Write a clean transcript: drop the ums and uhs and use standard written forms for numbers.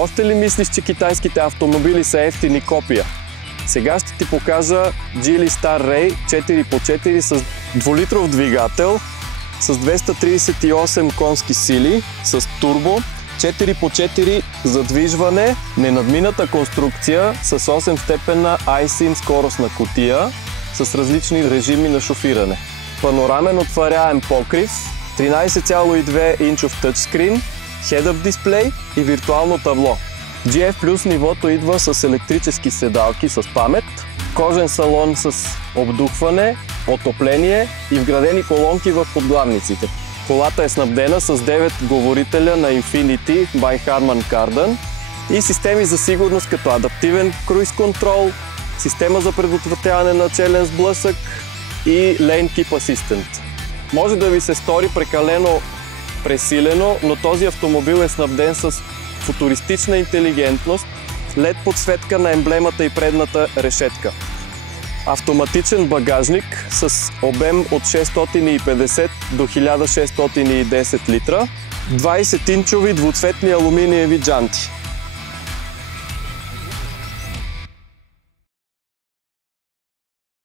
Още ли мислиш, че китайските автомобили са ефтини копия? Сега ще ти покажа Geely Star Ray 4x4 с 2-литров двигател с 238 конски сили, с турбо, 4x4 задвижване, ненадмината конструкция с 8-степенна iSIM скоростна кутия с различни режими на шофиране. Панорамен отваряем покрив, 13,2 инчов тъчскрин, head-up дисплей и виртуално табло. GF Plus нивото идва с електрически седалки с памет, кожен салон с обдухване, отопление и вградени колонки в подглавниците. Колата е снабдена с 9 говорителя на Infiniti by Harman Kardon и системи за сигурност като адаптивен круиз контрол, система за предотвратяване на челен сблъсък и Lane Keep Assistant. Може да ви се стори прекалено пресилено, но този автомобил е снабден с футуристична интелигентност, LED подсветка на емблемата и предната решетка. Автоматичен багажник с обем от 650 до 1610 литра, 20-инчови двуцветни алуминиеви джанти.